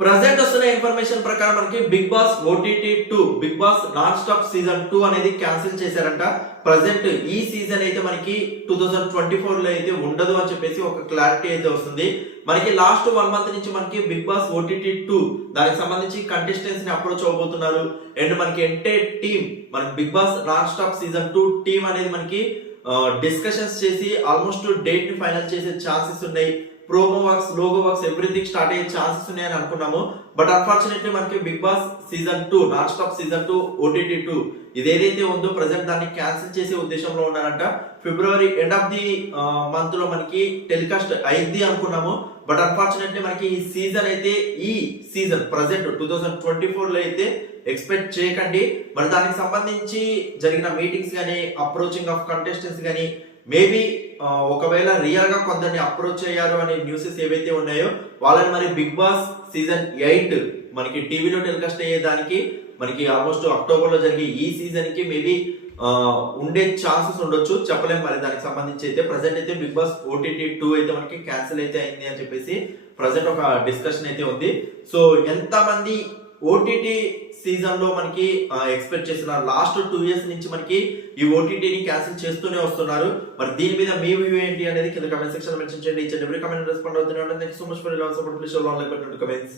Present వస్తున్న information ప్రకారం మనకి Bigg Boss OTT 2 Bigg Boss non stop season 2 అనేది క్యాన్సిల్ చేశారంట. ప్రజెంట్ ఈ సీజన్ అయితే మనకి 2024 లో అయితే ఉండదు అని చెప్పేసి ఒక క్లారిటీ అయితే వస్తుంది. మనకి లాస్ట్ 1 మంత్ నుంచి మనకి బిగ్ బాస్ ఓటీటీ 2 దానికి సంబంధించి కంటెస్టెంట్స్ ని అప్రోచ్ అవబోతున్నారు. అండ్ మనకి ఎంటైర్ టీమ్ మనకి Bigg Boss non stop season 2 team అనేది మనకి డిస్కషన్స్ చేసి ఆల్మోస్ట్ డేట్ ని ఫైనల్ చేసే ఛాన్సెస్ ఉన్నాయి. Promo works, logo works, everything start అయ్యే ఛాన్సెస్ ఉన్నాయని అనుకున్నాము. బట్ అన్ఫార్చునేట్లీ మనకి Bigg Boss season 2 non stop season 2 OTT 2 ఇదేదైతే ఉందో ప్రజెంట్ దాన్ని క్యాన్సిల్ చేసే ఉద్దేశంలో ఉన్నారంట. February end of the month లో మనకి టెలికాస్ట్ అయింది అనుకున్నాము. బట్ అన్ఫార్చునేట్లీ మనకి ఈ సీజన్ అయితే ఈ సీజన్ ప్రజెంట్ 2024 లో అయితే ఎక్స్పెక్ట్ చేయకండి. మరి దానికి సంబంధించి జరిగిన మీటింగ్స్ కానీ, అప్రోచింగ్ ఆఫ్ కంటెస్టెంట్స్ కానీ మేబీ ఒకవేళ రియల్ గా కొందరిని అప్రోచ్ అయ్యారు అనే న్యూసెస్ ఏవైతే ఉన్నాయో వాళ్ళని మరి బిగ్ బాస్ సీజన్ 8 మనకి టీవీలో టెలికాస్ట్ అయ్యేదానికి మనకి ఆల్మోస్ట్ అక్టోబర్ లో జరిగే ఈ సీజన్ కి మేబీ ఉండే ఛాన్సెస్ ఉండొచ్చు, చెప్పలేం. మరి దానికి సంబంధించి అయితే ప్రజెంట్ అయితే బిగ్ బాస్ ఓటీటీ 2 అయితే మనకి క్యాన్సిల్ అయితే అయింది అని చెప్పేసి ప్రజెంట్ ఒక డిస్కషన్ అయితే ఉంది. సో ఎంత మంది ఓటీటీ సీజన్ లో మనకి ఎక్స్పెక్ట్ చేస్తున్నారు? లాస్ట్ 2 ఇయర్స్ నుంచి మనకి ఈ ఓటీటీని క్యాన్సిల్ చేస్తూనే వస్తున్నారు. మరి దీని మీద మీ వ్యూ ఏంటి అనేది కింద కమెంట్ సెక్షన్ లో మెన్షన్ చేయండి. Each and every comment respond అవుతూనే ఉంటాను. Thank you so much for your support. Please show like button to comments.